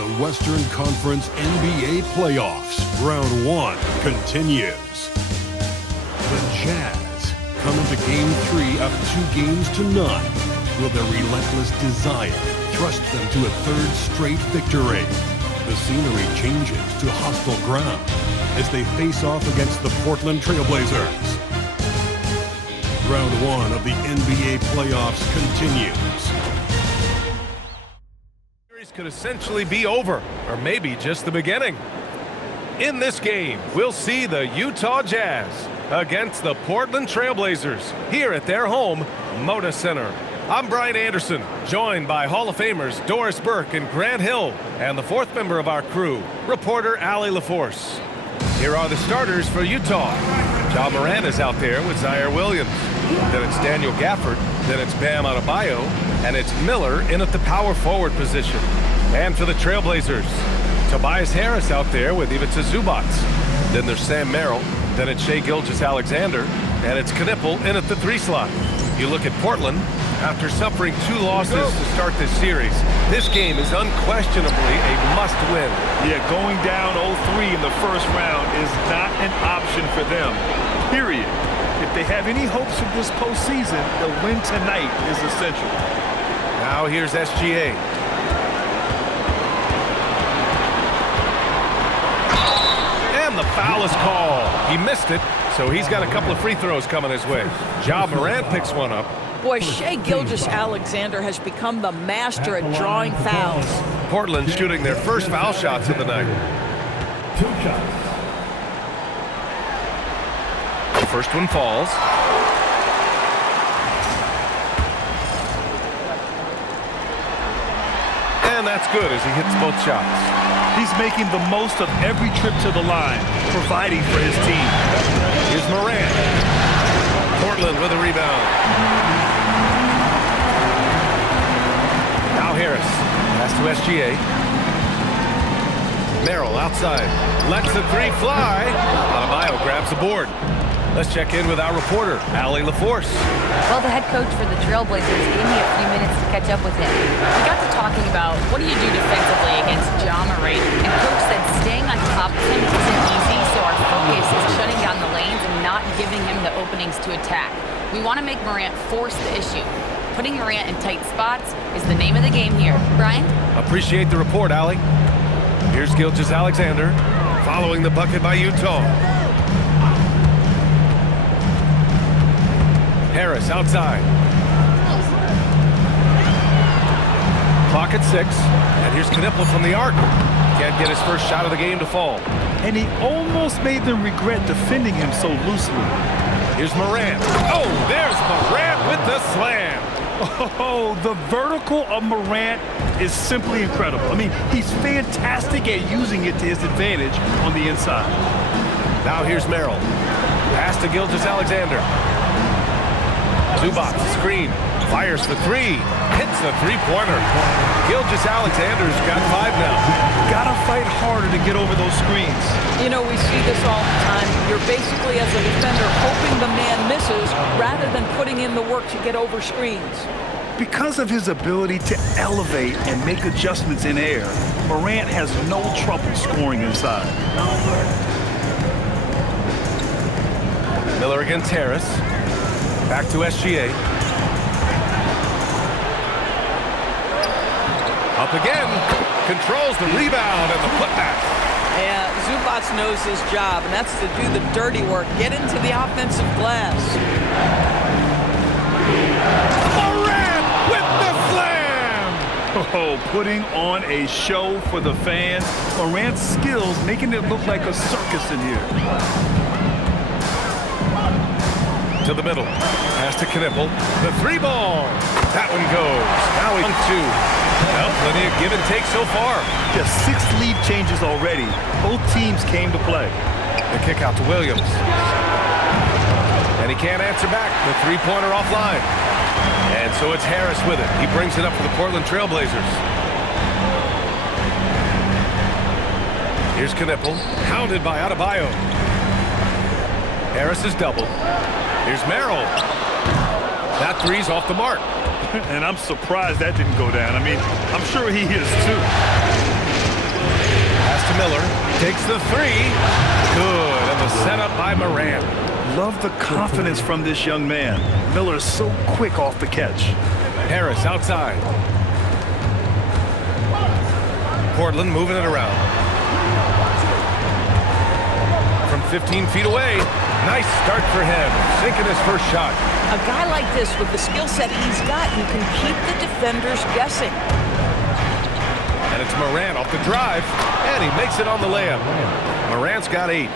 The Western Conference NBA Playoffs, Round 1 continues. The Jazz come into Game 3 up 2-0. Will their relentless desire thrust them to a third straight victory? The scenery changes to hostile ground as they face off against the Portland Trailblazers. Round 1 of the NBA playoffs continues. Series could essentially be over, or maybe just the beginning. In this game, we'll see the Utah Jazz against the Portland Trailblazers here at their home, Moda Center. I'm Brian Anderson, joined by Hall of Famers Doris Burke and Grant Hill, and the fourth member of our crew, reporter Allie LaForce. Here are the starters for Utah. Ja Morant is out there with Zaire Williams. Then it's Daniel Gafford. Then it's Bam Adebayo. And it's Miller in at the power forward position. And for the Trailblazers, Tobias Harris out there with Ivica Zubac. Then there's Sam Merrill. Then it's Shai Gilgeous-Alexander. And it's Knippel in at the 3 slot. You look at Portland. After suffering 2 losses to start this series, this game is unquestionably a must-win. Yeah, going down 0-3 in the first round is not an option for them, period. If they have any hopes of this postseason, the win tonight is essential. Now here's SGA. And the foul is called. He missed it, so he's got a couple of free throws coming his way. Ja Morant picks one up. Boy, Shai Gilgeous-Alexander has become the master at drawing fouls. Portland shooting their first foul shots of the night. 2 shots. The first one falls. And that's good as he hits both shots. He's making the most of every trip to the line, providing for his team. Here's Morant. Portland with a rebound. Now Harris. Pass to SGA. Merrill outside. Lets the 3 fly. Adebayo grabs the board. Let's check in with our reporter, Allie LaForce. Well, the head coach for the Trailblazers gave me a few minutes to catch up with him. We got to talking about what do you do defensively against Ja Morant, and coach said staying on top of him isn't easy, so our focus is shutting down the lanes and not giving him the openings to attack. We want to make Morant force the issue. Putting Morant in tight spots is the name of the game here. Brian? Appreciate the report, Allie. Here's Gilgeous-Alexander, following the bucket by Utah. Harris outside. Clock at 6, and here's Knippel from the arc. Can't get his first shot of the game to fall. And he almost made them regret defending him so loosely. Here's Morant. Oh, there's Morant with the slam. Oh, the vertical of Morant is simply incredible. I mean, he's fantastic at using it to his advantage on the inside. Now here's Merrill. Pass to Gilgeous-Alexander. Zubac, screen, fires for 3, hits the 3-pointer. Gilgeous-Alexander's got 5 now. Gotta fight harder to get over those screens. You know, we see this all the time. You're basically, as a defender, hoping the man misses rather than putting in the work to get over screens. Because of his ability to elevate and make adjustments in air, Morant has no trouble scoring inside. Miller against Harris. Back to SGA. Up again. Controls the rebound and the putback. Yeah, Zubac knows his job, and that's to do the dirty work. Get into the offensive glass. Morant with the slam! Oh, putting on a show for the fans. Morant's skills making it look like a circus in here. To the middle. Pass to Knippel. The 3-ball. That one goes. Now he's on 2. Well, plenty of give and take so far. Just 6 lead changes already. Both teams came to play. The kick out to Williams. And he can't answer back. The 3-pointer offline. And so it's Harris with it. He brings it up for the Portland Trailblazers. Here's Knippel. Hounded by Adebayo. Harris is double. Here's Merrill. That 3's off the mark. And I'm surprised that didn't go down. I mean, I'm sure he is too. to Miller. Takes the three. Good. And the setup by Morant. Love the confidence from this young man. Miller is so quick off the catch. Harris outside. Portland moving it around. From 15 feet away. Nice start for him. Sinking his first shot. A guy like this, with the skill set he's got, you can keep the defenders guessing. And it's Morant off the drive. And he makes it on the layup. Morant's got 8.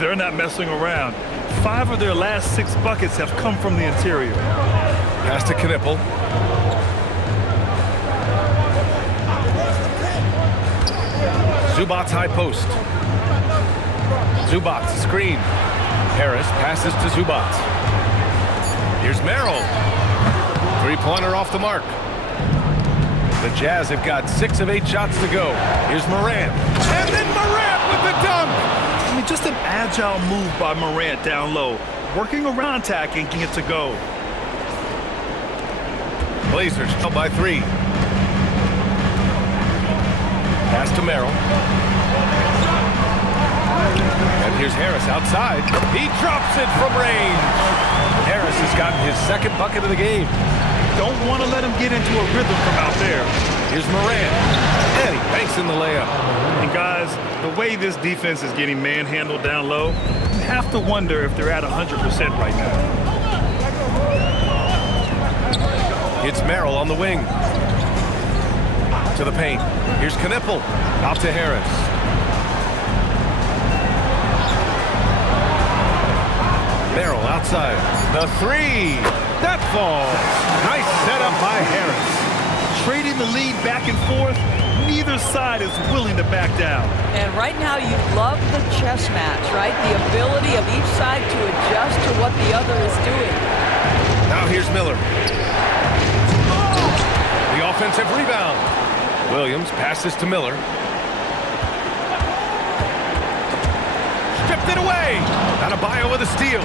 They're not messing around. 5 of their last 6 buckets have come from the interior. Pass to Knippel. Zubac's high post. Zubac screen. Harris passes to Zubac. Here's Merrill. Three-pointer off the mark. The Jazz have got 6 of 8 shots to go. Here's Morant. And then Morant with the dunk. I mean, just an agile move by Morant down low. Working around attack and getting it to go. Blazers trail by 3. Pass to Merrill. And here's Harris outside. He drops it from range. Harris has gotten his 2nd bucket of the game. Don't want to let him get into a rhythm from out there. Here's Morant. And he banks in the layup. And guys, the way this defense is getting manhandled down low, you have to wonder if they're at 100% right now. It's Merrill on the wing. To the paint. Here's Knippel. Out to Harris. Merrill outside. The 3. That falls. Nice setup by Harris. Trading the lead back and forth, neither side is willing to back down. And right now you love the chess match, right? The ability of each side to adjust to what the other is doing. Now here's Miller. The offensive rebound. Williams passes to Miller. Stripped it away. Adebayo with a steal.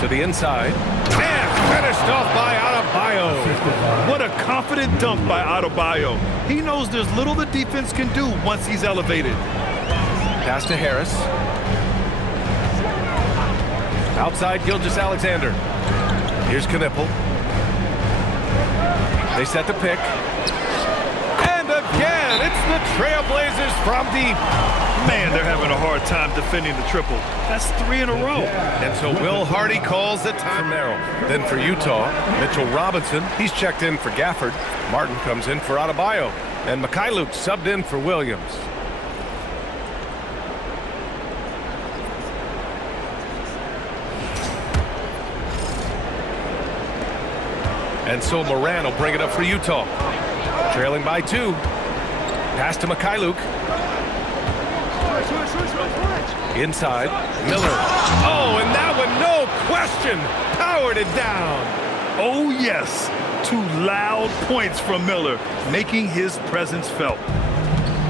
To the inside. And finished off by Adebayo. What a confident dunk by Adebayo. He knows there's little the defense can do once he's elevated. Pass to Harris. Outside Gilgeous-Alexander. Here's Knippel. They set the pick. And again, it's the Trailblazers from deep. Man, they're having a hard time defending the triple. That's 3 in a row. And so Will Hardy calls the time for Merrill. Then for Utah, Mitchell Robinson. He's checked in for Gafford. Martin comes in for Adebayo. And Mikhailuk subbed in for Williams. And so Moran will bring it up for Utah. Trailing by 2. Pass to Mikhailuk. Inside, Miller. Oh, and that one, no question, powered it down. Oh, yes. 2 loud points from Miller, making his presence felt.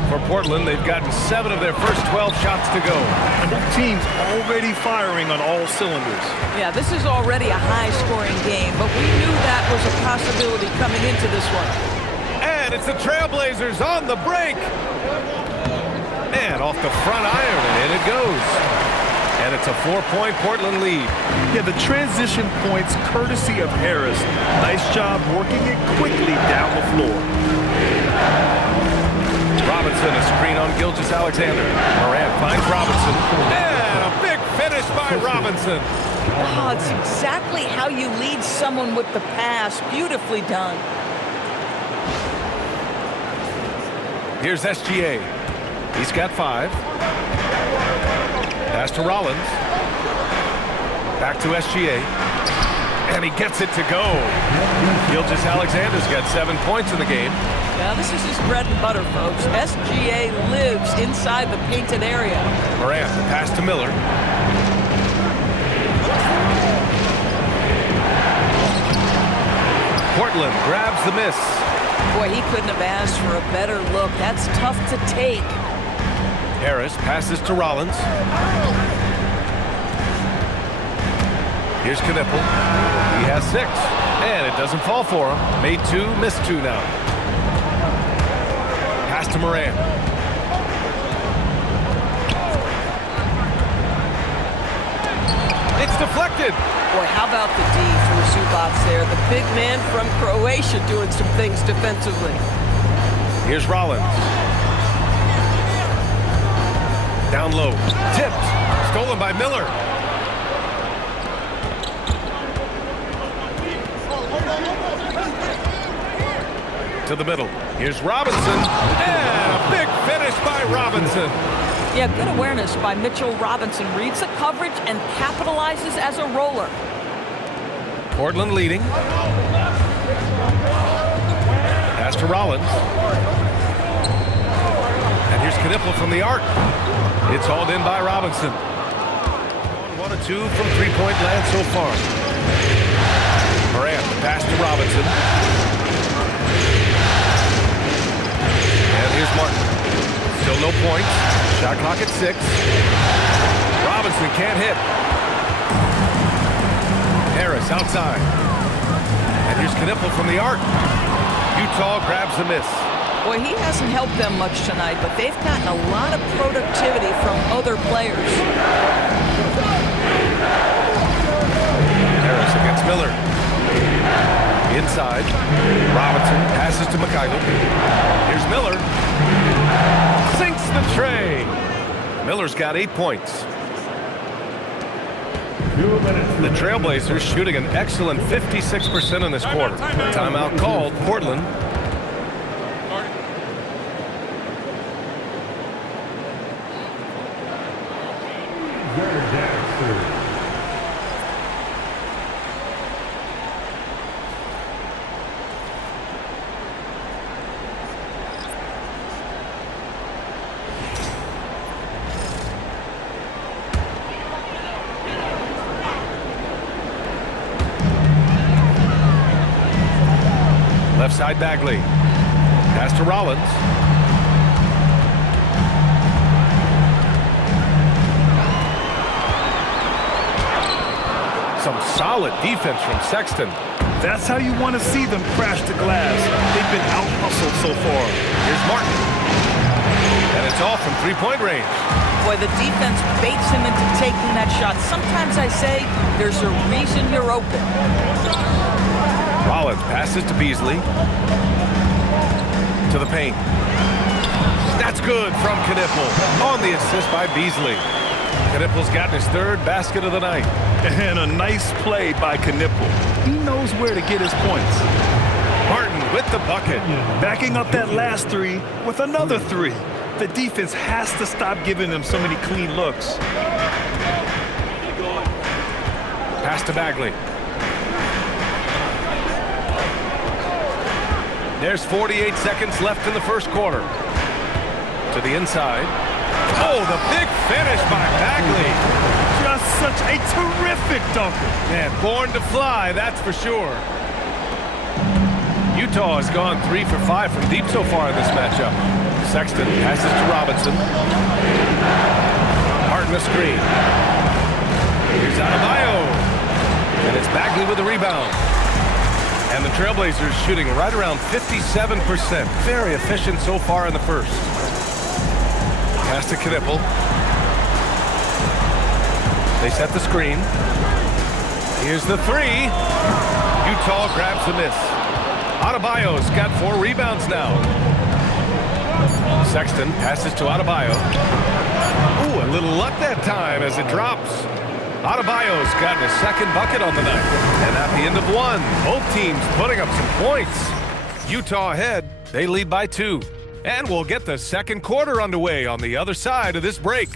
For Portland, they've gotten 7 of their first 12 shots to go. And both teams already firing on all cylinders. Yeah, this is already a high-scoring game, but we knew that was a possibility coming into this one. And it's the Trailblazers on the break. And off the front iron, and in it goes. And it's a 4-point Portland lead. Yeah, the transition points courtesy of Harris. Nice job working it quickly down the floor. Robinson, a screen on Gilgeous-Alexander. Morant finds Robinson. And a big finish by Robinson. Oh, it's exactly how you lead someone with the pass. Beautifully done. Here's SGA. He's got 5. Pass to Rollins. Back to SGA. And he gets it to go. Gilgeous-Alexander's got 7 points in the game. Now, this is his bread and butter, folks. SGA lives inside the painted area. Morant, the pass to Miller. Portland grabs the miss. Boy, he couldn't have asked for a better look. That's tough to take. Harris passes to Rollins. Here's Knippel. He has 6. And it doesn't fall for him. Made 2, missed 2 now. Pass to Moran. It's deflected. Boy, how about the D for Zubats there? The big man from Croatia doing some things defensively. Here's Rollins. Down low. Tipped. Stolen by Miller. To the middle. Here's Robinson. And a big finish by Robinson. Yeah, good awareness by Mitchell Robinson. Reads the coverage and capitalizes as a roller. Portland leading. Pass to Rollins. And here's Knipple from the arc. It's hauled in by Robinson. 1 of 2 from three-point land so far. Moran, pass to Robinson. And here's Martin. Still no points. Shot clock at 6. Robinson can't hit. Harris outside. And here's Knipple from the arc. Utah grabs the miss. Boy, he hasn't helped them much tonight, but they've gotten a lot of productivity from other players. Harris against Miller. Inside. Robinson passes to Mikhailuk. Here's Miller. Sinks the tray. Miller's got 8 points. 2 minutes. The Trailblazers shooting an excellent 56% in this quarter. Timeout called. Portland. Left side Bagley. Pass to Rollins. Some solid defense from Sexton. That's how you want to see them crash the glass. They've been out-hustled so far. Here's Martin. And it's all from three-point range. Boy, the defense baits him into taking that shot. Sometimes I say there's a reason you're open. Rollins passes to Beasley. To the paint. That's good from Knipple. On the assist by Beasley. Knipple's gotten his 3rd basket of the night. And a nice play by Knipple. He knows where to get his points. Martin with the bucket. Backing up that last 3 with another 3. The defense has to stop giving them so many clean looks. Pass to Bagley. There's 48 seconds left in the first quarter. To the inside. Oh, the big finish by Bagley. Just such a terrific dunker. Man, born to fly, that's for sure. Utah has gone 3 for 5 from deep so far in this matchup. Sexton passes to Robinson. Martin a screen. Here's Adebayo. And it's Bagley with the rebound. And the Trailblazers shooting right around 57%. Very efficient so far in the first. Pass to Knipple. They set the screen. Here's the 3. Utah grabs the miss. Adebayo's got 4 rebounds now. Sexton passes to Adebayo. Ooh, a little luck that time as it drops. Adebayo's gotten his 2nd bucket on the night. And at the end of 1, both teams putting up some points. Utah ahead. They lead by 2. And we'll get the second quarter underway on the other side of this break.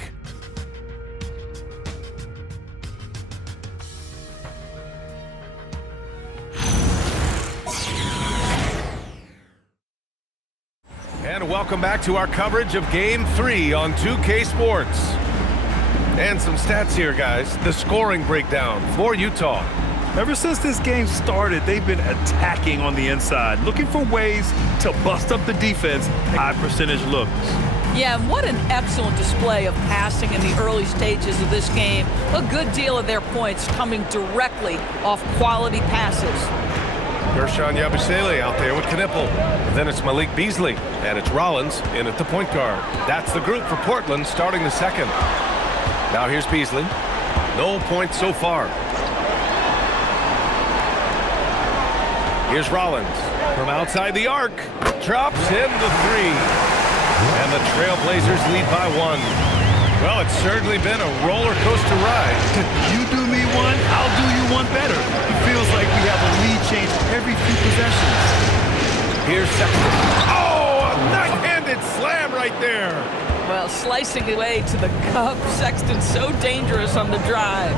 And welcome back to our coverage of Game 3 on 2K Sports. And some stats here, guys. The scoring breakdown for Utah. Ever since this game started, they've been attacking on the inside, looking for ways to bust up the defense. High percentage looks. Yeah, and what an excellent display of passing in the early stages of this game. A good deal of their points coming directly off quality passes. Gershon Yabusele out there with Knipple. Then it's Malik Beasley, and it's Rollins in at the point guard. That's the group for Portland starting the second. Now here's Beasley. No points so far. Here's Rollins from outside the arc. Drops in the three. And the Trailblazers lead by 1. Well, it's certainly been a roller coaster ride. You do me one, I'll do you one better. It feels like we have a lead change every few possessions. Here's Sexton. Oh, a nice-handed slam right there. Well, slicing away to the cup. Sexton so dangerous on the drive.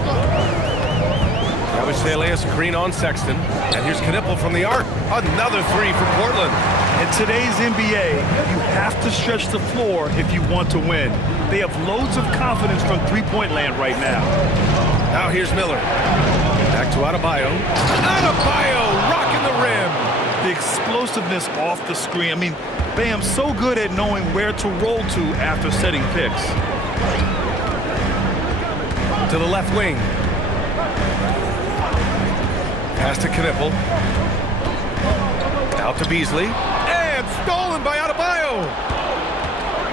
Yabusele a screen on Sexton. And here's Knipple from the arc. Another three for Portland. In today's NBA, you have to stretch the floor if you want to win. They have loads of confidence from three-point land right now. Now here's Miller. Back to Adebayo. Adebayo rocking the rim. The explosiveness off the screen. I mean, Bam's so good at knowing where to roll to after setting picks. To the left wing. Pass to Knipple. Out to Beasley. And stolen by Adebayo.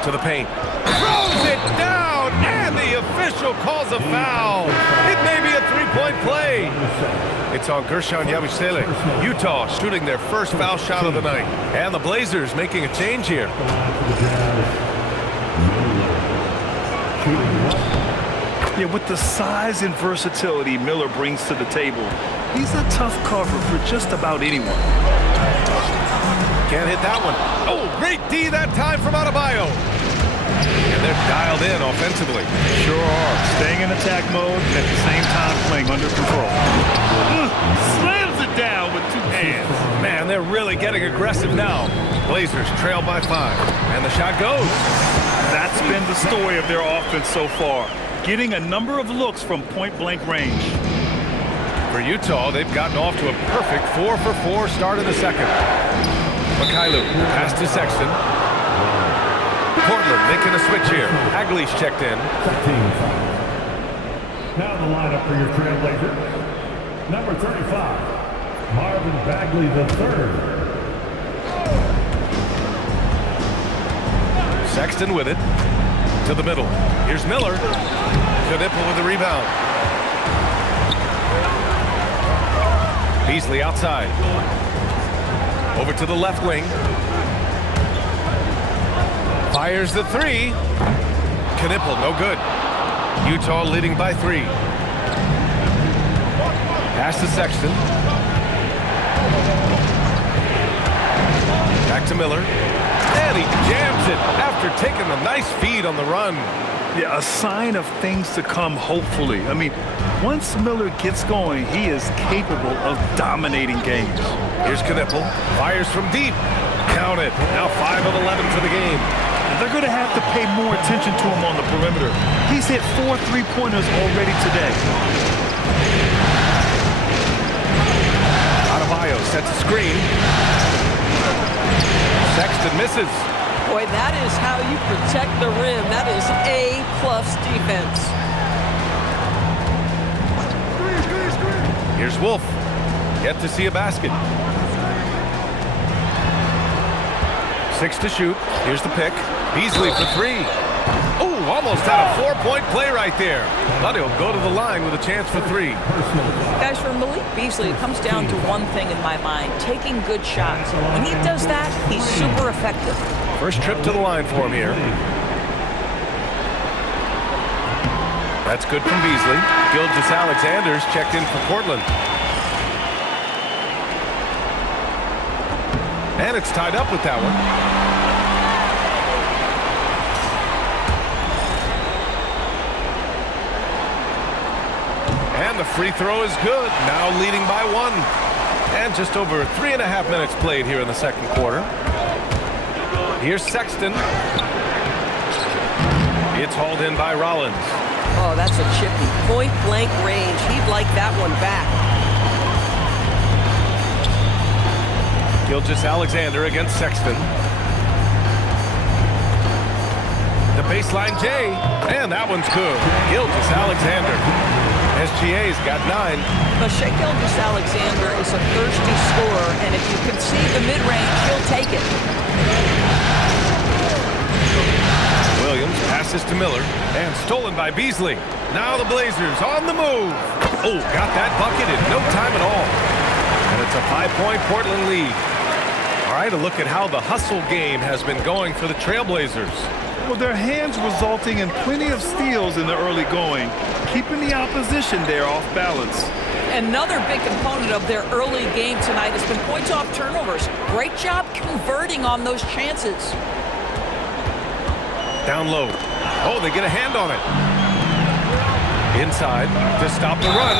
To the paint. Throws it down. And the official calls a foul. It may be a three-point play. It's on Gershon Yabusele. Utah shooting their first foul shot of the night. And the Blazers making a change here. Yeah, with the size and versatility Miller brings to the table, he's a tough cover for just about anyone. Can't hit that one. Oh, great D that time from Adebayo. And they're dialed in offensively. Sure are. Staying in attack mode and at the same time playing under control. Slams it down with 2 hands. Man, they're really getting aggressive now. Blazers trail by 5. And the shot goes. That's been the story of their offense so far. Getting a number of looks from point-blank range. For Utah, they've gotten off to a perfect 4-for-4 start in the second. Mikhailuk pass to Sexton. Portland making a switch here. Agley's checked in. Now the lineup for your Trailblazers. Number 35, Marvin Bagley III. Sexton with it. To the middle. Here's Miller. Knipple with the rebound. Beasley outside. Over to the left wing. Fires the three. Knipple, no good. Utah leading by 3. Pass to Sexton. Back to Miller. And he jams it after taking a nice feed on the run. Yeah, a sign of things to come, hopefully. I mean, once Miller gets going, he is capable of dominating games. Here's Knipple. Fires from deep. Count it. Now 5 of 11 for the game. They're going to have to pay more attention to him on the perimeter. He's hit 4 3-pointers already today. Adebayo sets a screen. Sexton misses. Boy, that is how you protect the rim. That is A+ defense. Here's Wolf. Yet to see a basket. 6 to shoot. Here's the pick. Beasley for 3. Oh, almost had a 4-point play right there. But he'll go to the line with a chance for 3. Guys, for Malik Beasley, it comes down to one thing in my mind, taking good shots. When he does that, he's super effective. First trip to the line for him here. That's good from Beasley. Gilgeous-Alexander's checked in for Portland. And it's tied up with that one. And the free throw is good. Now leading by 1. And just over 3.5 minutes played here in the second quarter. Here's Sexton. It's hauled in by Rollins. Oh, that's a chippy. Point-blank range. He'd like that one back. Gilgeous-Alexander against Sexton. The baseline J. And that one's good. Gilgeous-Alexander. SGA's got 9. But Shai Gilgeous-Alexander is a thirsty scorer, and if you concede the mid-range, he'll take it. Williams passes to Miller, and stolen by Beasley. Now the Blazers on the move. Oh, got that bucket in no time at all. And it's a 5-point Portland lead. All right, a look at how the hustle game has been going for the Trailblazers. Well, their hands resulting in plenty of steals in the early going, keeping the opposition there off balance. Another big component of their early game tonight has been points off turnovers. Great job converting on those chances. Down low. Oh, they get a hand on it. Inside to stop the run.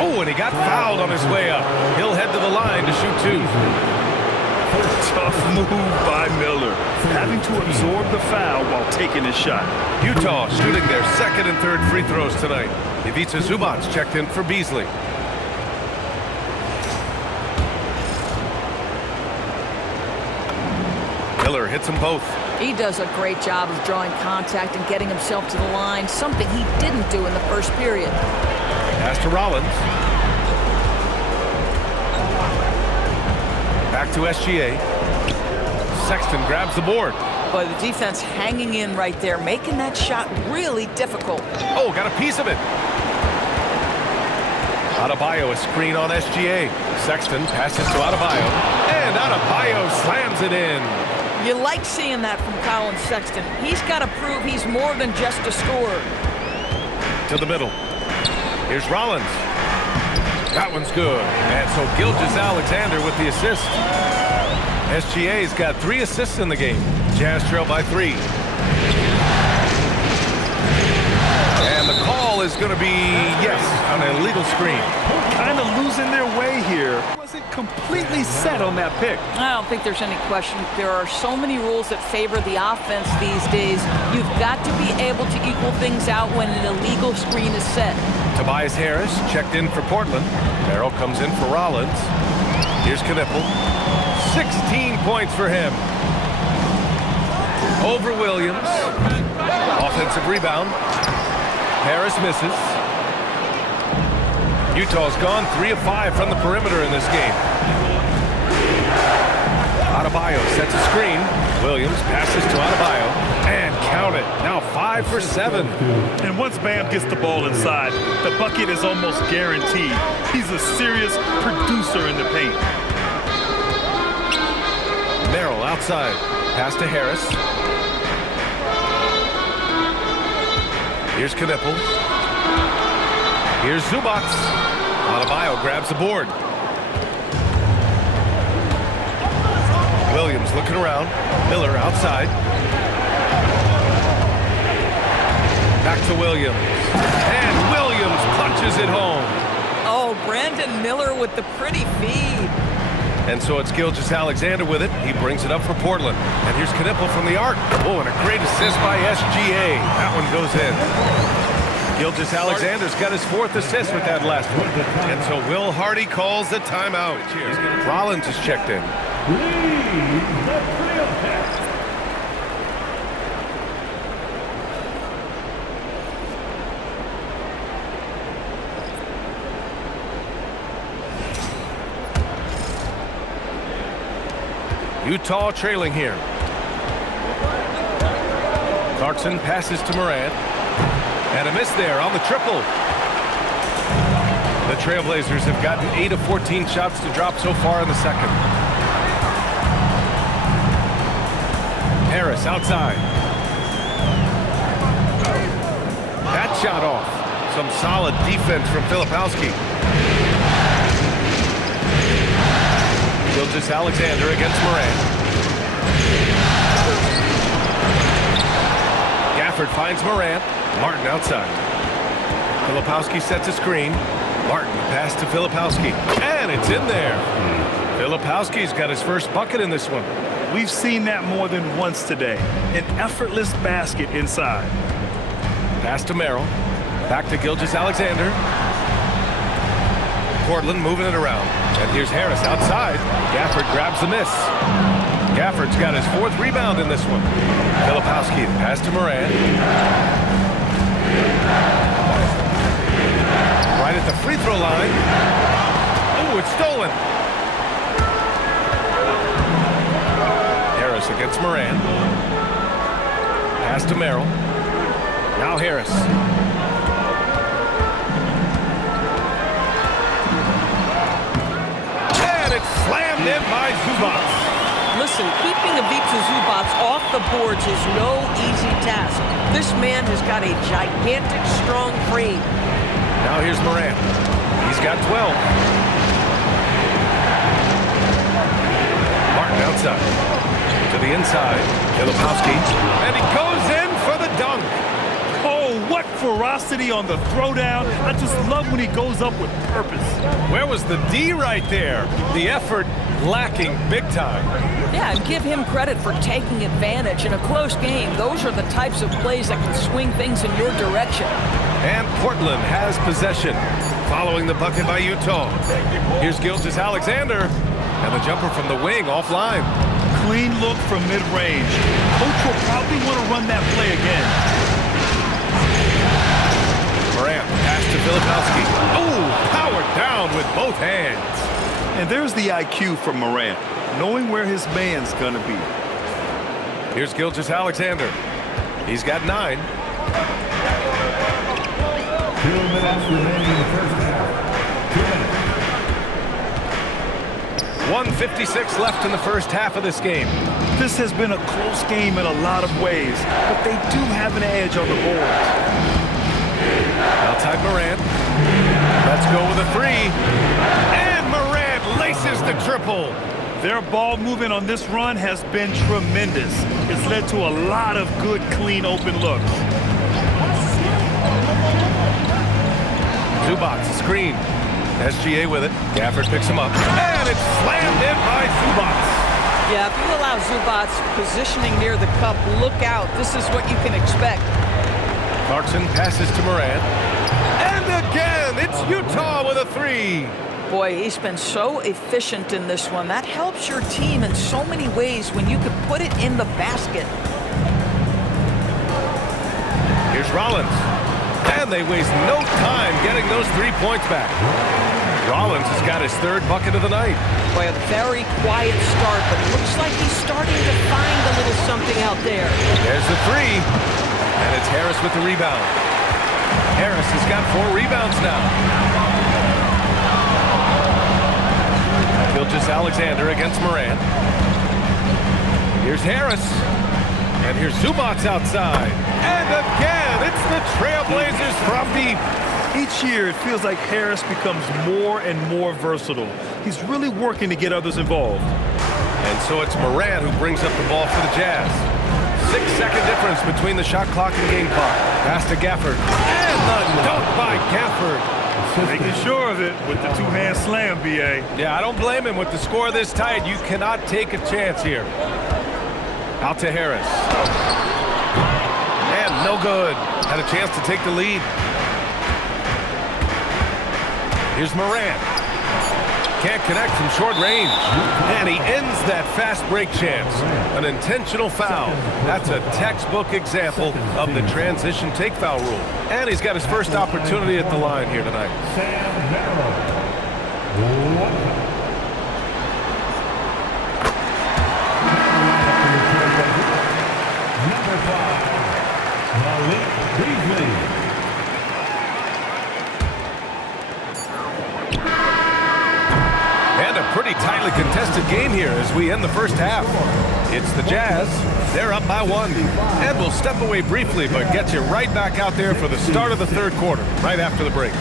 Oh, and he got fouled on his way up. He'll head to the line to shoot 2. Tough move by Miller, having to absorb the foul while taking his shot. Utah shooting their second and third free throws tonight. Ivica Zubac checked in for Beasley. Miller hits them both. He does a great job of drawing contact and getting himself to the line, something he didn't do in the first period. Pass to Rollins. Back to SGA. Sexton grabs the board. But the defense hanging in right there, making that shot really difficult. Oh, got a piece of it. Adebayo, a screen on SGA. Sexton passes to Adebayo. And Adebayo slams it in. You like seeing that from Colin Sexton. He's got to prove he's more than just a scorer. To the middle. Here's Rollins. That one's good. And so Gilgeous-Alexander with the assist. SGA's got 3 assists in the game. Jazz trail by 3. And the call is going to be, yes, on an illegal screen. Kind of losing their way here. Wasn't completely set on that pick. I don't think there's any question. There are so many rules that favor the offense these days. You've got to be able to equal things out when an illegal screen is set. Tobias Harris checked in for Portland. Merrill comes in for Rollins. Here's Knipple. 16 points for him. Over Williams. Offensive rebound. Harris misses. Utah's gone 3 of 5 from the perimeter in this game. Adebayo sets a screen. Williams passes to Adebayo. And count it. Now 5 for 7. And once Bam gets the ball inside, the bucket is almost guaranteed. He's a serious producer in the paint. Merrill outside. Pass to Harris. Here's Knipple. Here's Zubac. Adebayo grabs the board. Williams looking around. Miller outside. Back to Williams. And Williams punches it home. Oh, Brandon Miller with the pretty feed. And so it's Gilgeous-Alexander with it. He brings it up for Portland. And here's Knipple from the arc. Oh, and a great assist by SGA. That one goes in. Gilgeous-Alexander's got his 4th assist with that last one. And so Will Hardy calls the timeout. Rollins is checked in. Utah trailing here. Clarkson passes to Morant. And a miss there on the triple. The Trailblazers have gotten 8 of 14 shots to drop so far in the second. Harris outside. That shot off. Some solid defense from Filipowski. Gilgeous-Alexander against Morant. Gafford finds Morant. Martin outside. Filipowski sets a screen. Martin pass to Filipowski. And it's in there. Filipowski's got his first bucket in this one. We've seen that more than once today. An effortless basket inside. Pass to Merrill. Back to Gilgeous-Alexander. Portland moving it around. And here's Harris outside. Gafford grabs the miss. Gafford's got his 4th rebound in this one. Filipowski pass to Morant. free throw line. Oh, it's stolen. Harris against Moran. Pass to Merrill. Now Harris. And it's slammed in by Zubac. Listen, keeping Ivica Zubac off the boards is no easy task. This man has got a gigantic, strong frame. Now here's Moran. He's got 12. Martin outside. To the inside. Filipowski. And he goes in for the dunk. Oh, what ferocity on the throwdown. I just love when he goes up with purpose. Where was the D right there? The effort lacking big time. Yeah, and give him credit for taking advantage. In a close game, those are the types of plays that can swing things in your direction. And Portland has possession, following the bucket by Utah. Here's Gilgeous-Alexander, and the jumper from the wing offline. Clean look from mid-range. Coach will probably want to run that play again. Morant, pass to Filipowski. Oh, powered down with both hands. And there's the IQ from Morant, knowing where his man's going to be. Here's Gilgeous-Alexander. He's got 9. 2 minutes remaining in the first half. 2 minutes. 1:56 left in the first half of this game. This has been a close game in a lot of ways, but they do have an edge on the board. Outside Morant. Let's go with a 3. And Morant laces the triple. Their ball movement on this run has been tremendous. It's led to a lot of good, clean, open looks. Zubac, screen. SGA with it. Gafford picks him up. And it's slammed in by Zubac. Yeah, if you allow Zubac positioning near the cup, look out. This is what you can expect. Clarkson passes to Morant. And again, it's Utah with a 3. Boy, he's been so efficient in this one. That helps your team in so many ways when you can put it in the basket. Here's Rollins. And they waste no time getting those 3 points back. Rollins has got his 3rd bucket of the night. Boy, a very quiet start, but it looks like he's starting to find a little something out there. There's the 3. And it's Harris with the rebound. Harris has got 4 rebounds now. Gilgeous-Alexander against Morant. Here's Harris. And here's Zubac outside. And again, it's the Trailblazers from deep. Each year, it feels like Harris becomes more and more versatile. He's really working to get others involved. And so it's Morant who brings up the ball for the Jazz. 6-second difference between the shot clock and game clock. Pass to Gafford. And the dunk by Gafford. Making sure of it with the 2-hand slam, BA. Yeah, I don't blame him. With the score this tight, you cannot take a chance here. Out to Harris. And no good. Had a chance to take the lead. Here's Morant. Can't connect from short range. And he ends that fast break chance. An intentional foul. That's a textbook example of the transition take foul rule. And he's got his first opportunity at the line here tonight. Sam Merrill. Number 5, Malik Beasley. And a pretty tightly contested game here as we end the first half. It's the Jazz. They're up by 1. And we'll step away briefly, but get you right back out there for the start of the 3rd quarter, right after the break.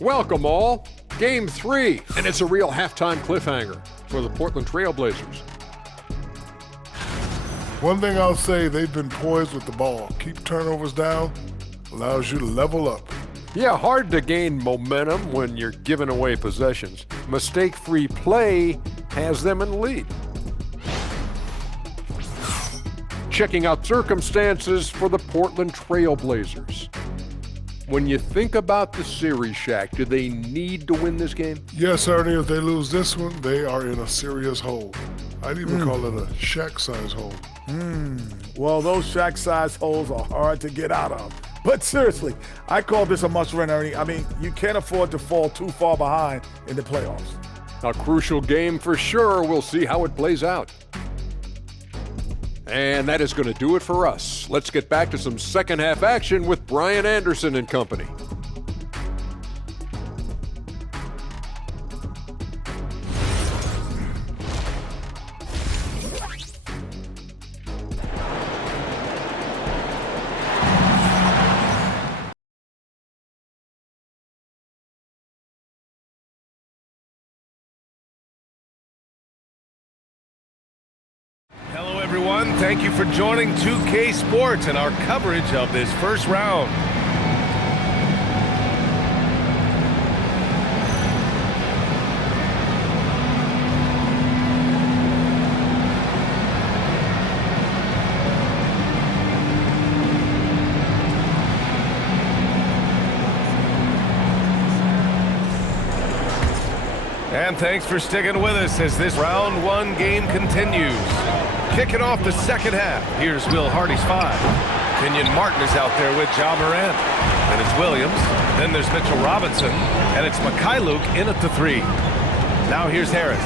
Welcome all. Game 3, and it's a real halftime cliffhanger for the Portland Trailblazers. One thing I'll say, they've been poised with the ball. Keep turnovers down, allows you to level up. Yeah, hard to gain momentum when you're giving away possessions. Mistake-free play has them in the lead. Checking out circumstances for the Portland Trailblazers. When you think about the series, Shaq, do they need to win this game? Yes, Ernie, if they lose this one, they are in a serious hole. I'd even call it a Shaq-size hole. Well, those Shaq-size holes are hard to get out of. But seriously, I call this a must-win, Ernie. I mean, you can't afford to fall too far behind in the playoffs. A crucial game for sure. We'll see how it plays out. And that is going to do it for us. Let's get back to some second half action with Brian Anderson and company. Hello, everyone. Thank you for joining 2K Sports and our coverage of this first round. And thanks for sticking with us as this round one game continues. Kicking off the second half, here's Will Hardy's 5. Kenyon Martin is out there with Ja Morant. Then it's Williams. Then there's Mitchell Robinson. And it's Mikhailuk in at the 3. Now here's Harris.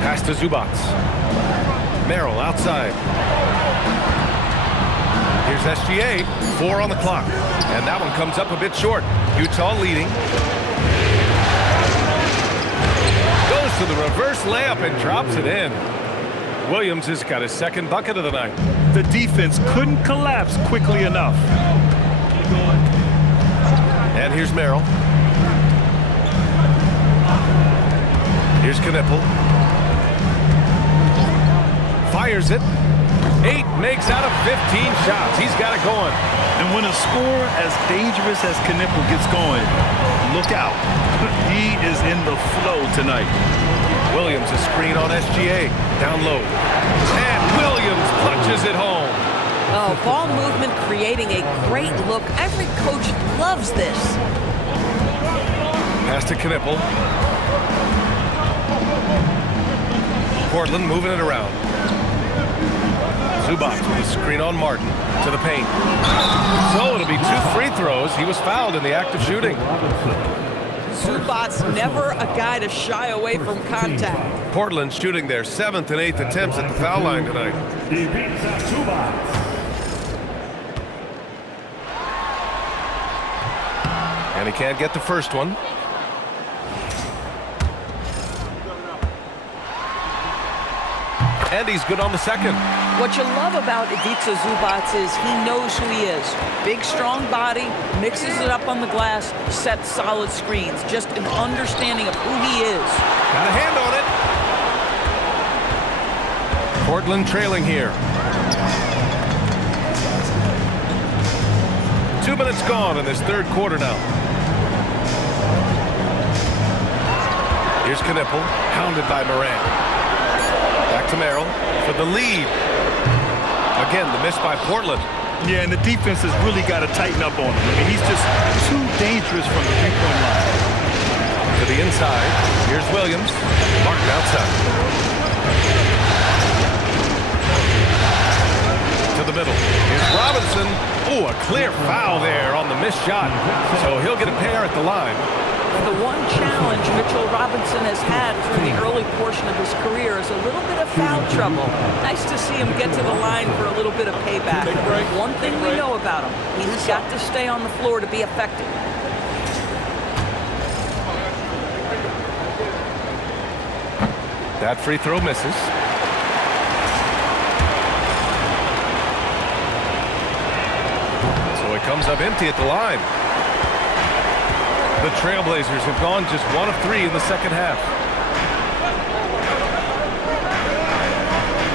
Pass to Zubac. Merrill outside. Here's SGA. 4 on the clock. And that one comes up a bit short. Utah leading. Goes to the reverse layup and drops it in. Williams has got his second bucket of the night. The defense couldn't collapse quickly enough. And here's Merrill. Here's Knipple. Fires it. 8 makes out of 15 shots. He's got it going. And when a scorer as dangerous as Knipple gets going, look out. He is in the flow tonight. Williams a screen on SGA. Down low. And Williams punches it home. Oh, ball movement creating a great look. Every coach loves this. Pass to Knipple. Portland moving it around. Zubac with a screen on Martin to the paint. So it'll be 2 free throws. He was fouled in the act of shooting. Zubac's never a guy to shy away from contact. Portland shooting their 7th and 8th attempts at the foul line tonight. He beats Zubac. And he can't get the first one. And he's good on the second. What you love about Ivica Zubac is he knows who he is. Big, strong body, mixes it up on the glass, sets solid screens. Just an understanding of who he is. Got a hand on it. Portland trailing here. 2 minutes gone in this third quarter now. Here's Knipple, hounded by Morant. Back to Merrill for the lead. Again, the miss by Portland. Yeah, and the defense has really got to tighten up on him. I mean, he's just too dangerous from the three-point line. To the inside. Here's Williams. Martin outside. To the middle. Here's Robinson. Ooh, a clear foul there on the missed shot. So he'll get a pair at the line. The one challenge Mitchell Robinson has had through the early portion of his career is a little bit of foul trouble. Nice to see him get to the line for a little bit of payback. One thing we know about him, he's got to stay on the floor to be effective. That free throw misses. So it comes up empty at the line. The Trailblazers have gone just 1 of 3 in the second half.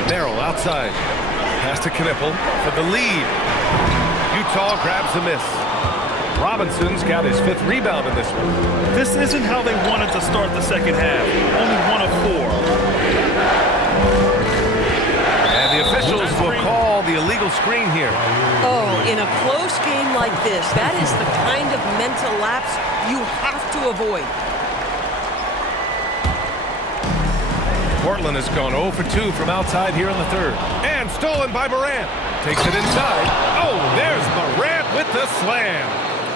Merrill outside. Pass to Knipple for the lead. Utah grabs the miss. Robinson's got his 5th rebound in this one. This isn't how they wanted to start the second half. Only 1 of 4. And the officials will call the illegal little screen here. Oh, in a close game like this, that is the kind of mental lapse you have to avoid. Portland has gone 0 for 2 from outside here in the third. And stolen by Morant. Takes it inside. Oh, there's Morant with the slam.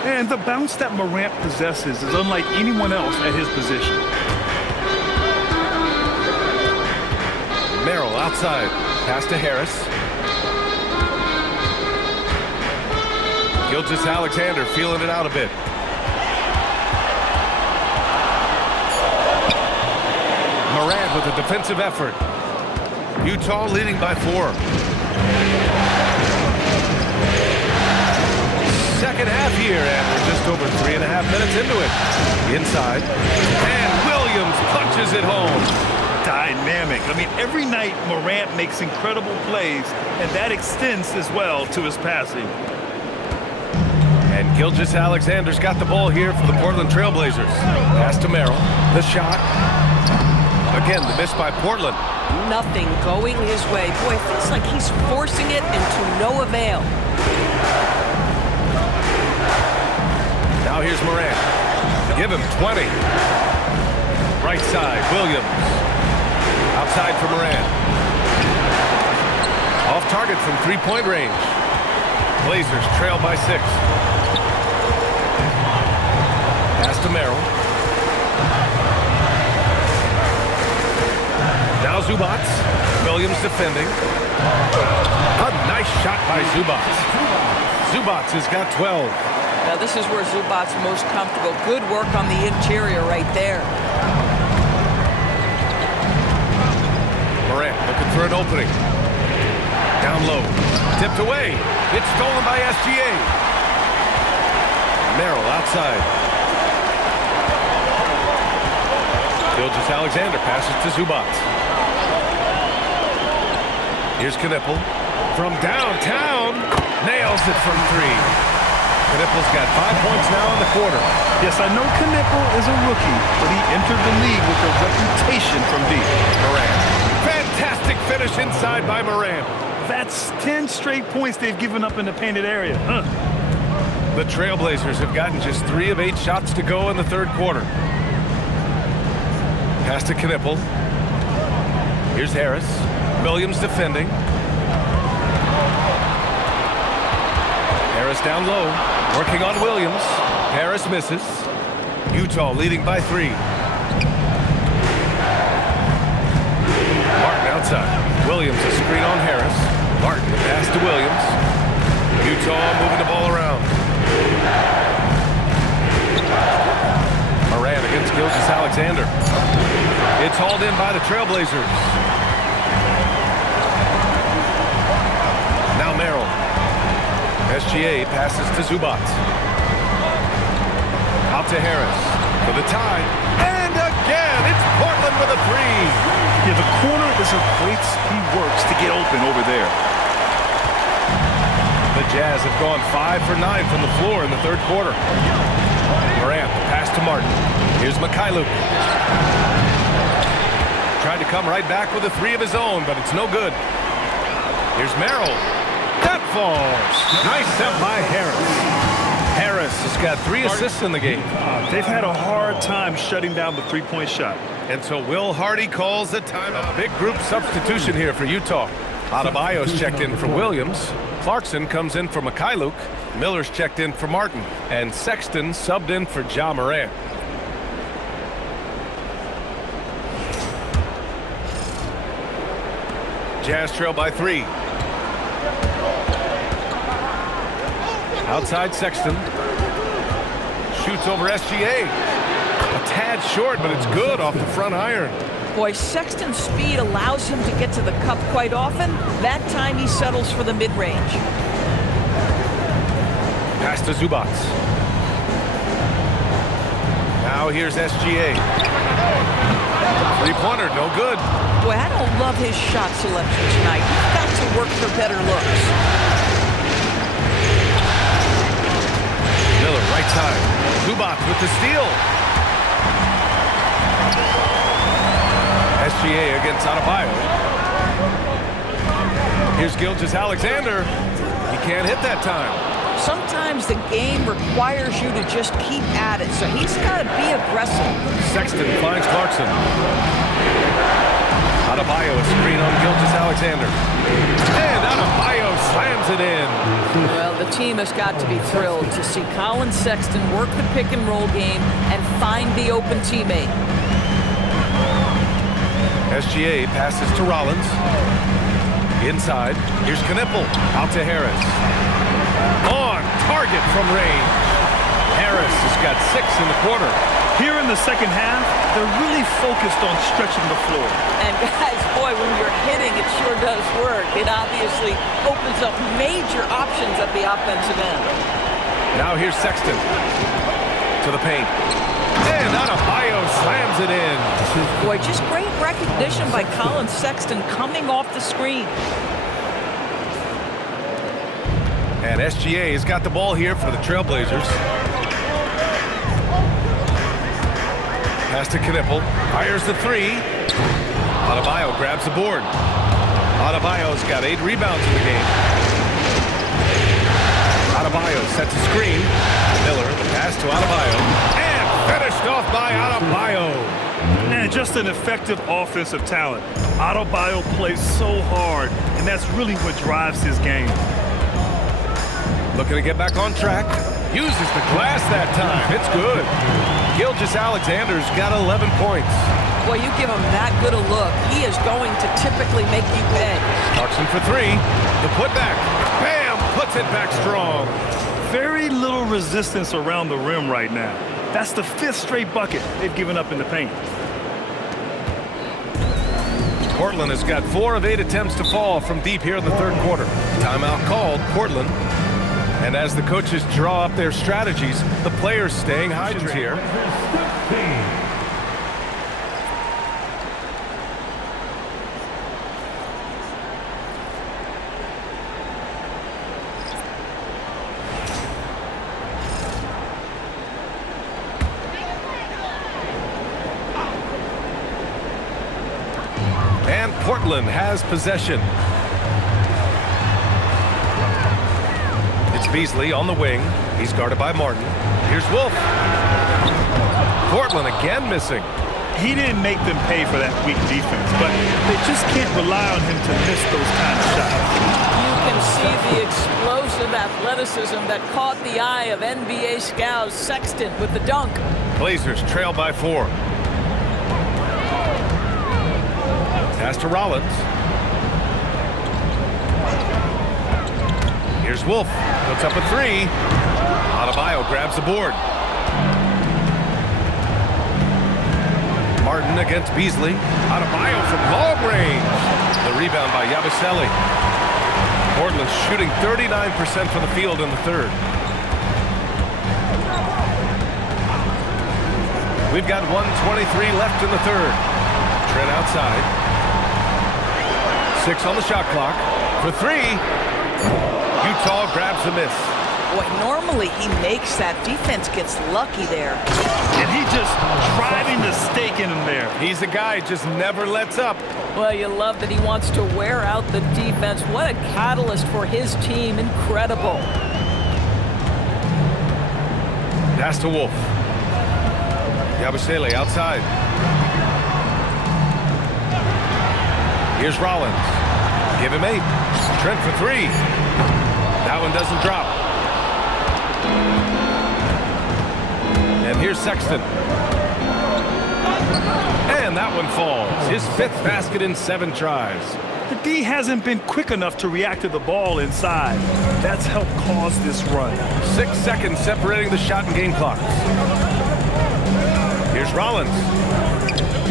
And the bounce that Morant possesses is unlike anyone else at his position. Merrill outside. Pass to Harris. Gilgeous-Alexander feeling it out a bit. Morant with a defensive effort. Utah leading by 4. Second half here, and we're just over 3.5 minutes into it. Inside. And Williams punches it home. Dynamic. I mean, every night Morant makes incredible plays, and that extends as well to his passing. And Gilgeous-Alexander's got the ball here for the Portland Trailblazers. Pass to Merrill. The shot. Again, the miss by Portland. Nothing going his way. Boy, it feels like he's forcing it and to no avail. Now here's Morant. Give him 20. Right side, Williams. Outside for Morant. Off target from three-point range. Blazers trail by 6. Pass to Merrill. Now Zubats. Williams defending. A nice shot by Zubats. Zubats has got 12. Now this is where Zubats most comfortable. Good work on the interior right there. Morant looking for an opening. Down low. Tipped away. It's stolen by SGA. Merrill outside. Gilgeous-Alexander passes to Zubats. Here's Knipple. From downtown. Nails it from 3. Knipple's got 5 points now in the quarter. Yes, I know Knipple is a rookie, but he entered the league with a reputation from deep. Morant. Fantastic finish inside by Morant. That's 10 straight points they've given up in the painted area. The Trailblazers have gotten just 3 of 8 shots to go in the third quarter. Pass to Knipple. Here's Harris. Williams defending. Harris down low. Working on Williams. Harris misses. Utah leading by 3. Martin outside. Williams a screen on Harris. Martin pass to Williams. Utah moving the ball around. Morant against Gilgeous-Alexander. It's hauled in by the Trailblazers. Now Merrill. SGA passes to Zubats. Out to Harris for the tie. And again, it's Portland with a 3. Yeah, the corner is a place he works to get open over there. The Jazz have gone 5 for 9 from the floor in the third quarter. Morant, pass to Martin. Here's Mikhailuk. Tried to come right back with a 3 of his own, but it's no good. Here's Merrill. That falls. Nice set by Harris. Harris has got 3 assists in the game. They've had a hard time shutting down the three-point shot. And so Will Hardy calls the timeout. A big group substitution here for Utah. Adebayo's checked in for Williams. Clarkson comes in for Mikhailuk. Miller's checked in for Martin. And Sexton subbed in for Ja Morant. Jazz trail by 3. Outside Sexton. Shoots over SGA. A tad short, but it's good off the front iron. Boy, Sexton's speed allows him to get to the cup quite often. That time he settles for the mid-range. Pass to Zubats. Now here's SGA. Three-pointer, no good. Boy, I don't love his shot selection tonight. He's got to work for better looks. Miller, right side. Zubats with the steal. SGA against Adebayo. Here's Gilgeous-Alexander. He can't hit that time. Sometimes the game requires you to just keep at it, so he's got to be aggressive. Sexton finds Clarkson. Adebayo, a screen on Gilgeous-Alexander. And Adebayo slams it in. Well, the team has got to be thrilled to see Colin Sexton work the pick-and-roll game and find the open teammate. SGA passes to Rollins. Inside, here's Knippel. Out to Harris. On target from range. Harris has got 6 in the quarter. Here in the second half, they're really focused on stretching the floor. And guys, boy, when you're hitting, it sure does work. It obviously opens up major options at the offensive end. Now here's Sexton to the paint. And Adebayo slams it in. Boy, just great recognition by Colin Sexton coming off the screen. And SGA has got the ball here for the Trailblazers. Pass to Knippel. Fires the 3. Adebayo grabs the board. Adebayo's got 8 rebounds in the game. Adebayo sets a screen. Miller, the pass to Adebayo. And finished off by Adebayo. And just an effective offensive talent. Adebayo plays so hard, and that's really what drives his game. Looking to get back on track. Uses the glass that time. It's good. Gilgeous-Alexander's got 11 points. Well, you give him that good a look, he is going to typically make you pay. Clarkson for 3. The putback. Bam! Puts it back strong. Very little resistance around the rim right now. That's the 5th straight bucket they've given up in the paint. Portland has got 4 of 8 attempts to fall from deep here in the third quarter. Timeout called, Portland. And as the coaches draw up their strategies, the players staying hydrated here. And Portland has possession. Beasley on the wing. He's guarded by Martin. Here's Wolf. Portland again missing. He didn't make them pay for that weak defense, but they just can't rely on him to miss those kind of shots. You can see the explosive athleticism that caught the eye of NBA scouts. Sexton with the dunk. Blazers trail by 4. Pass to Rollins. Here's Wolf. Puts up a 3. Adebayo grabs the board. Martin against Beasley. Adebayo from long range. The rebound by Yabusele. Portland shooting 39% from the field in the third. We've got 1:23 left in the third. Trent outside. 6 on the shot clock. For 3. Utah grabs the miss. Boy, normally he makes that. Defense gets lucky there. And he just driving the stake in him there. He's a guy just never lets up. Well, you love that he wants to wear out the defense. What a catalyst for his team. Incredible. Pass to Wolf. Yabusele outside. Here's Rollins. Give him 8. Trent for 3. That one doesn't drop. And here's Sexton. And that one falls. His 5th basket in 7 tries. The D hasn't been quick enough to react to the ball inside. That's helped cause this run. 6 seconds separating the shot and game clocks. Here's Rollins.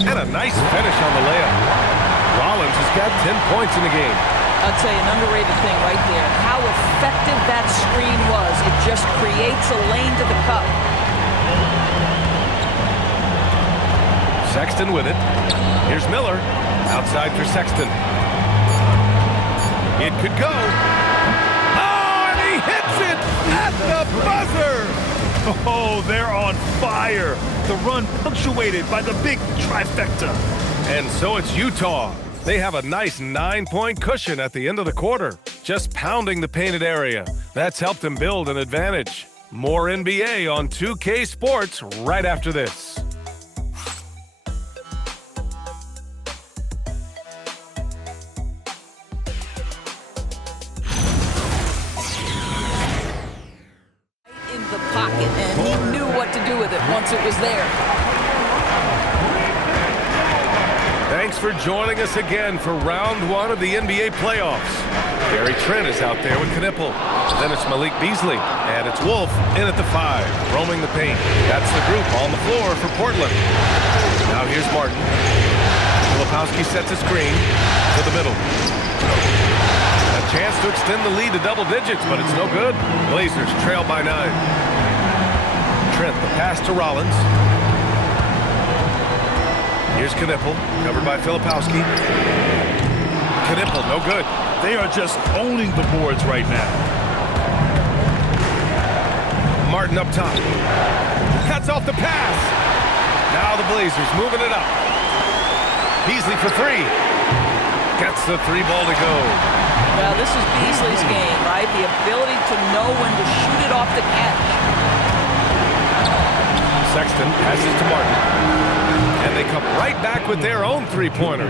And a nice finish on the layup. Rollins has got 10 points in the game. I'll tell you an underrated thing right there. How effective that screen was. It just creates a lane to the cup. Sexton with it. Here's Miller. Outside for Sexton. It could go. Oh, and he hits it at the buzzer. Oh, they're on fire. The run punctuated by the big trifecta. And so it's Utah They have a nice 9-point cushion at the end of the quarter, just pounding the painted area. That's helped them build an advantage. More NBA on 2K Sports right after this. In the pocket, and he knew what to do with it once it was there. Thanks for joining us again for round 1 of the NBA playoffs. Gary Trent is out there with Knipple. Then it's Malik Beasley, and it's Wolf in at the 5, roaming the paint. That's the group on the floor for Portland. Now here's Martin. Filipowski sets a screen to the middle. A chance to extend the lead to double digits, but it's no good. Blazers trail by 9. Trent, the pass to Rollins. Here's Knipple, covered by Filipowski. Knipple, no good. They are just owning the boards right now. Martin up top. Cuts off the pass. Now the Blazers moving it up. Beasley for 3. Gets the 3 ball to go. Now this is Beasley's game, right? The ability to know when to shoot it off the catch. Sexton passes to Martin. And they come right back with their own 3-pointer.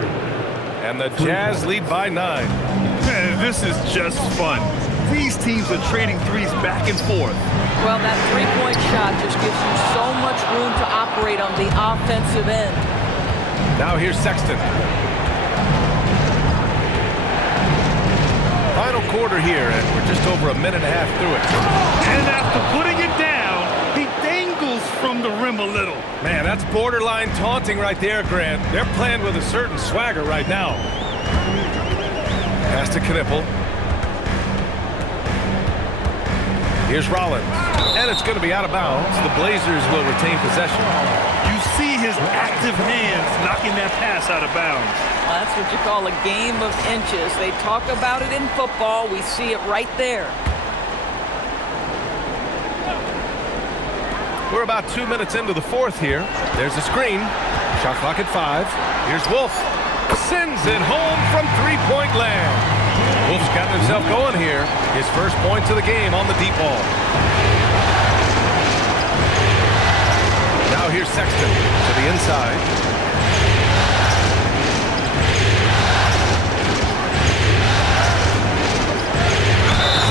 And the Jazz lead by 9. Man, this is just fun. These teams are trading threes back and forth. Well, that 3-point shot just gives you so much room to operate on the offensive end. Now here's Sexton. Final quarter here, and we're just over a minute and a half through it. And after putting it down, he dangles from the rim a little. Man, that's borderline taunting right there, Grant. They're playing with a certain swagger right now. Pass to Knipple. Here's Rollins. And it's going to be out of bounds. The Blazers will retain possession. You see his active hands knocking that pass out of bounds. Well, that's what you call a game of inches. They talk about it in football. We see it right there. We're about 2 minutes into the 4th here. There's a screen. Shot clock at 5. Here's Wolf. Sends it home from 3-point land. Wolf's gotten himself going here. His first points of the game on the deep ball. Now here's Sexton to the inside.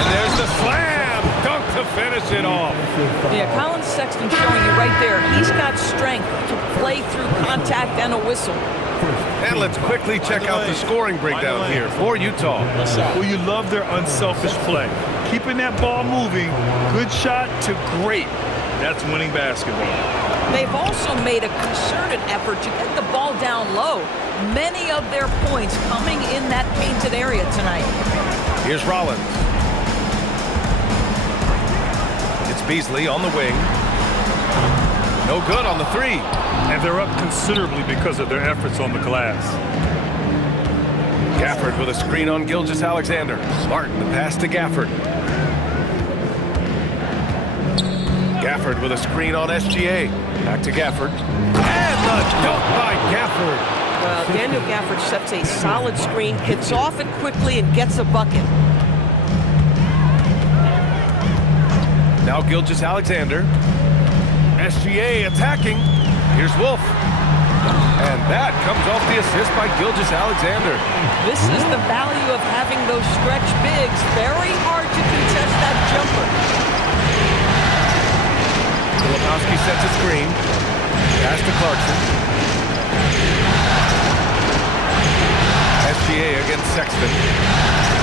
And there's the slam. Dunk to finish it off. Yeah, Colin Sexton showing you right there. He's got strength to play through contact and a whistle. And let's quickly check out the scoring breakdown here for Utah. Well, you love their unselfish play. Keeping that ball moving, good shot to great. That's winning basketball. They've also made a concerted effort to get the ball down low. Many of their points coming in that painted area tonight. Here's Rollins. It's Beasley on the wing. No good on the 3. And they're up considerably because of their efforts on the glass. Gafford with a screen on Gilgeous-Alexander. Martin, the pass to Gafford. Gafford with a screen on SGA. Back to Gafford. And the dunk by Gafford. Well, Daniel Gafford sets a solid screen, gets off it quickly, and gets a bucket. Now Gilgeous-Alexander. SGA attacking. Here's Wolf. And that comes off the assist by Gilgeous-Alexander. This is the value of having those stretch bigs. Very hard to contest that jumper. Filipowski sets a screen. Pass to Clarkson. SGA against Sexton.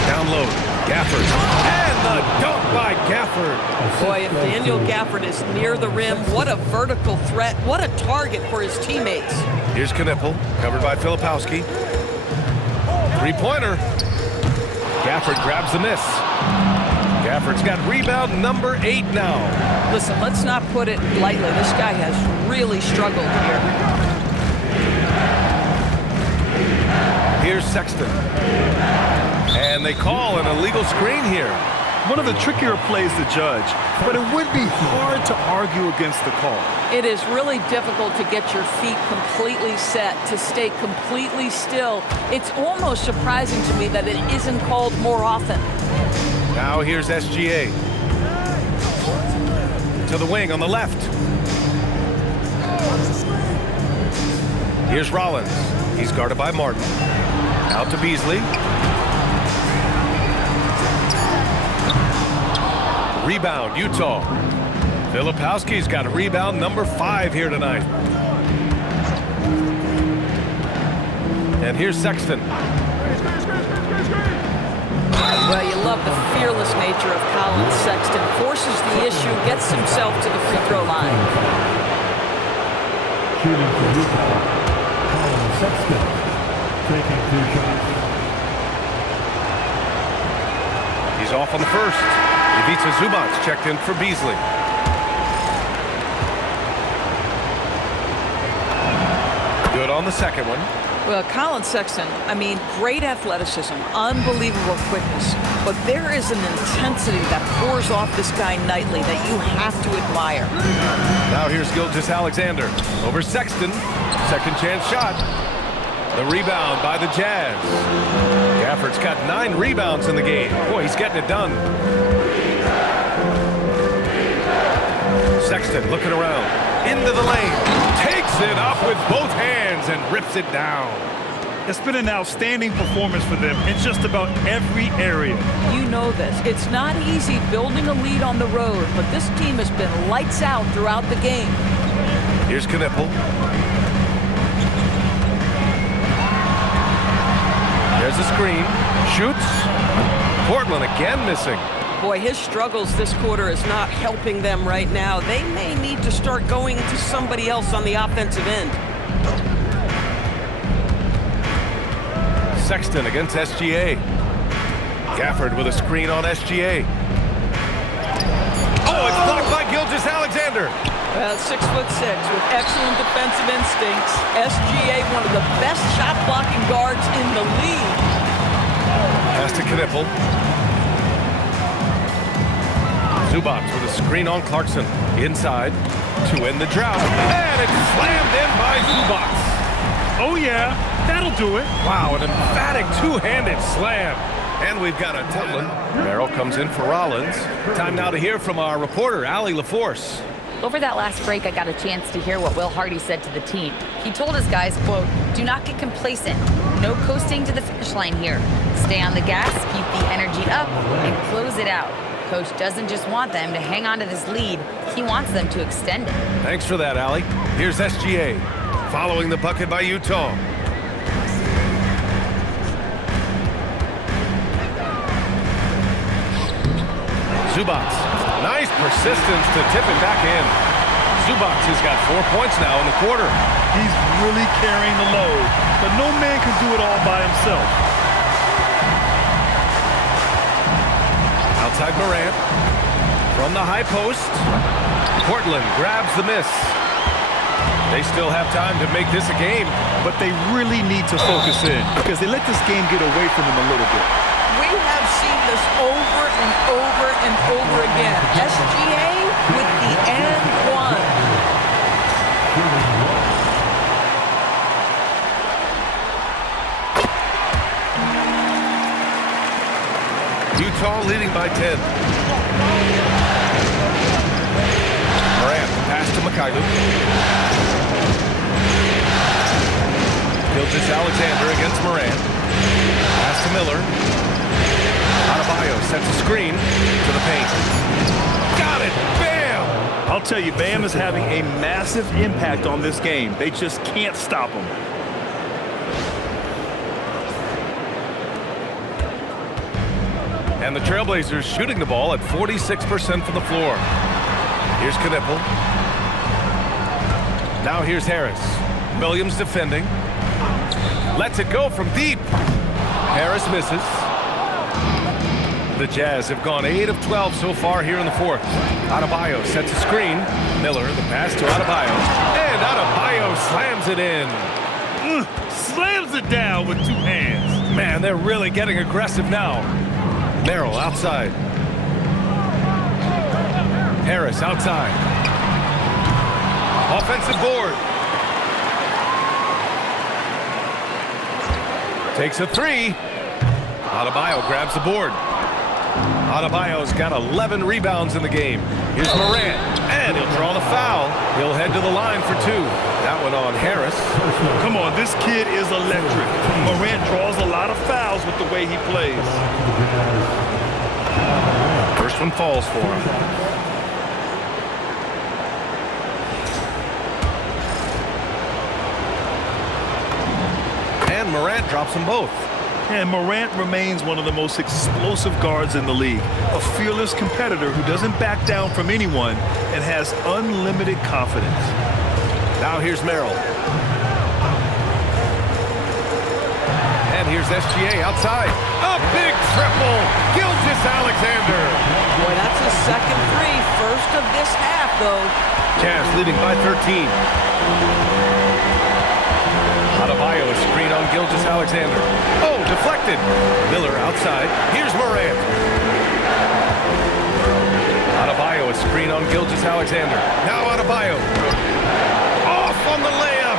Down low. Gafford. And the dunk by Gafford. Boy, if Daniel Gafford is near the rim, what a vertical threat. What a target for his teammates. Here's Knipple, covered by Filipowski. 3-pointer. Gafford grabs the miss. Gafford's got rebound number 8 now. Listen, let's not put it lightly. This guy has really struggled here. Here's Sexton. And they call an illegal screen here. One of the trickier plays to judge, but it would be hard to argue against the call. It is really difficult to get your feet completely set, to stay completely still. It's almost surprising to me that it isn't called more often. Now here's SGA. To the wing on the left. Here's Rollins. He's guarded by Martin. Out to Beasley. Rebound, Utah. Filipowski's got a rebound number 5 here tonight. And here's Sexton. Well, you love the fearless nature of Colin Sexton. Forces the issue, gets himself to the free throw line. Shooting for Utah, Colin Sexton, taking 2 shots. He's off on the first. Ivica Zubac checked in for Beasley. Good on the second one. Well, Colin Sexton, I mean, great athleticism, unbelievable quickness, but there is an intensity that pours off this guy nightly that you have to admire. Now here's Gilgeous-Alexander over Sexton. Second chance shot. The rebound by the Jazz. Gafford's got 9 rebounds in the game. Boy, he's getting it done. Sexton looking around. Into the lane. Takes it up with both hands and rips it down. It's been an outstanding performance for them in just about every area. You know this. It's not easy building a lead on the road, but this team has been lights out throughout the game. Here's Knippel. There's a screen. Shoots. Portland again missing. Boy, his struggles this quarter is not helping them right now. They may need to start going to somebody else on the offensive end. Sexton against SGA. Gafford with a screen on SGA. Oh, it's blocked by Gilgeous-Alexander. Well, 6'6" with excellent defensive instincts. SGA, one of the best shot blocking guards in the league. Pass to Knippel. Zubac with a screen on Clarkson. Inside to end the drought. And it's slammed in by Zubac. Oh, yeah, that'll do it. Wow, an emphatic two-handed slam. And we've got a tumbling. Merrill comes in for Rollins. Time now to hear from our reporter, Allie LaForce. Over that last break, I got a chance to hear what Will Hardy said to the team. He told his guys, quote, "Do not get complacent. No coasting to the finish line here. Stay on the gas, keep the energy up, and close it out." Coach doesn't just want them to hang on to this lead. He wants them to extend it. Thanks for that, Allie. Here's SGA, following the bucket by Utah. Zubac, nice persistence to tip it back in. Zubac has got 4 points now in the quarter. He's really carrying the load, but no man can do it all by himself. Outside Morant, from the high post, Portland grabs the miss. They still have time to make this a game. But they really need to focus in because they let this game get away from them a little bit. We have seen this over and over and over again. SGA with the and one. Utah leading by 10. Morant, pass to Mikhailuk. Gilgeous-Alexander against Morant. Pass to Miller. Adebayo sets a screen to the paint. Got it! Bam! I'll tell you, Bam is having a massive impact on this game. They just can't stop him. And the Trailblazers shooting the ball at 46% from the floor. Here's Knippel. Now here's Harris. Williams defending. Lets it go from deep. Harris misses. The Jazz have gone 8 of 12 so far here in the fourth. Adebayo sets a screen. Miller, the pass to Adebayo. And Adebayo slams it in. Slams it down with 2 hands. Man, they're really getting aggressive now. Merrill outside. Harris outside. Offensive board. Takes a three. Adebayo grabs the board. Adebayo's got 11 rebounds in the game. Here's Morant, and he'll draw the foul. He'll head to the line for two. That one on Harris. Come on, this kid is electric. Morant draws a lot of fouls with the way he plays. First one falls for him. And Morant drops them both. And Morant remains one of the most explosive guards in the league. A fearless competitor who doesn't back down from anyone and has unlimited confidence. Now here's Merrill. And here's SGA outside. A big triple. Gilgeous-Alexander. Boy, that's his second three. First of this half, though. Jazz leading by 13. Adebayo is screen on Gilgeous-Alexander. Oh, deflected. Miller outside. Here's Morant. Adebayo is screen on Gilgeous-Alexander. Now Adebayo. Off on the layup.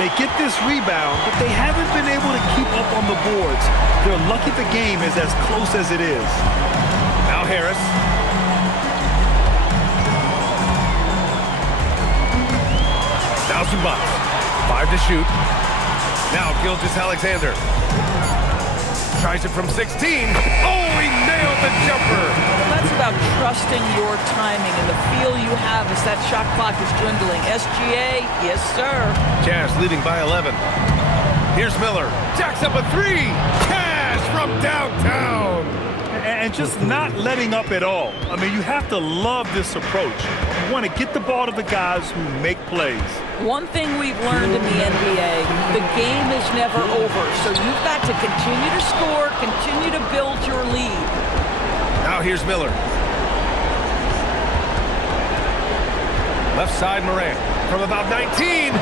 They get this rebound, but they haven't been able to keep up on the boards. They're lucky the game is as close as it is. Now Harris. Now Zubac. 5 to shoot. Now Gilgeous-Alexander. Tries it from 16. Oh, he nailed the jumper. That's about trusting your timing and the feel you have as that shot clock is dwindling. SGA, yes, sir. Jazz leading by 11. Here's Miller. Jacks up a three. Cash from downtown. And just not letting up at all. I mean, you have to love this approach. You want to get the ball to the guys who make plays. One thing we've learned in the NBA, the game is never over. So you've got to continue to score, continue to build your lead. Now here's Miller. Left side Morant. From about 19.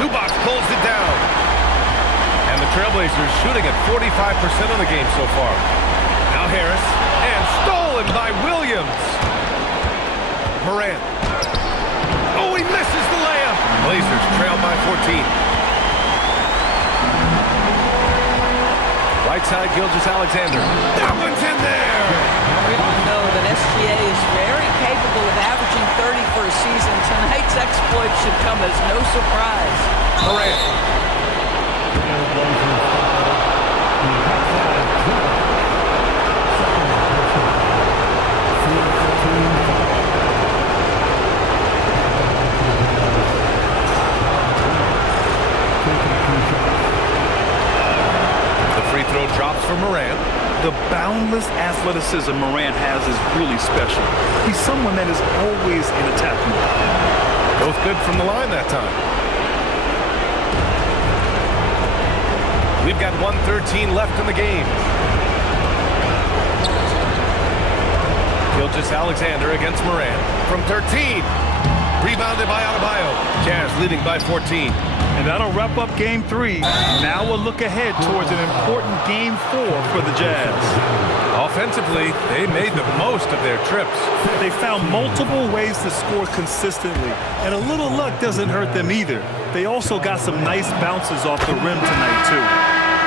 Zubac pulls it down. And the Trailblazers shooting at 45% of the game so far. Now Harris. And stolen by Williams. Morant. Oh, he misses the layup. Blazers trail by 14. Right side, Gilgeous-Alexander. That one's in there. We all know that SGA is very capable of averaging 30 for a season. Tonight's exploit should come as no surprise. Morant. Free throw drops for Morant. The boundless athleticism Morant has is really special. He's someone that is always in attack mode. Both good from the line that time. We've got 1:13 left in the game. Gilgeous-Alexander against Morant. From 13. Rebounded by Adebayo. Jazz leading by 14. And that'll wrap up game 3. Now we'll look ahead towards an important game 4 for the Jazz. Offensively, they made the most of their trips. They found multiple ways to score consistently, and a little luck doesn't hurt them either. They also got some nice bounces off the rim tonight, too.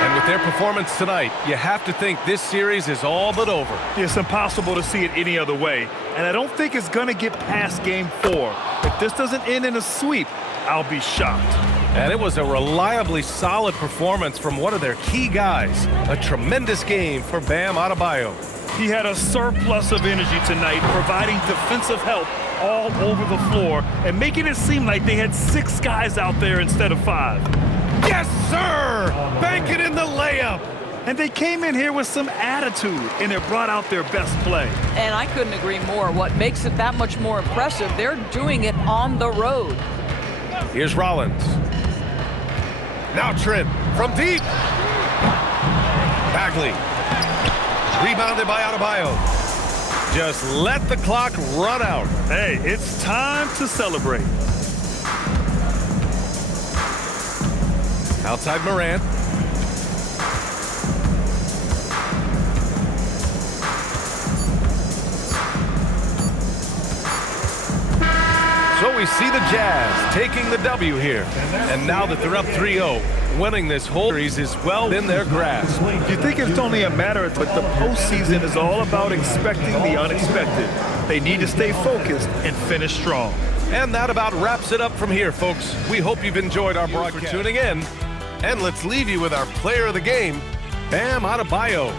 And with their performance tonight, you have to think this series is all but over. It's impossible to see it any other way, and I don't think it's going to get past game 4. If this doesn't end in a sweep, I'll be shocked. And it was a reliably solid performance from one of their key guys. A tremendous game for Bam Adebayo. He had a surplus of energy tonight, providing defensive help all over the floor and making it seem like they had 6 guys out there instead of 5. Yes, sir! Bank it in the layup! And they came in here with some attitude, and it brought out their best play. And I couldn't agree more. What makes it that much more impressive, they're doing it on the road. Here's Rollins. Now Trent from deep. Bagley. Rebounded by Adebayo. Just let the clock run out. Hey, it's time to celebrate. Outside Morant. we see the Jazz taking the W here. And now that they're up 3-0, winning this whole series is well in their grasp. You think it's only a matter of, but the postseason is all about expecting the unexpected. They need to stay focused and finish strong. And that about wraps it up from here, folks. We hope you've enjoyed our broadcast. For tuning in. And let's leave you with our player of the game, Bam Adebayo.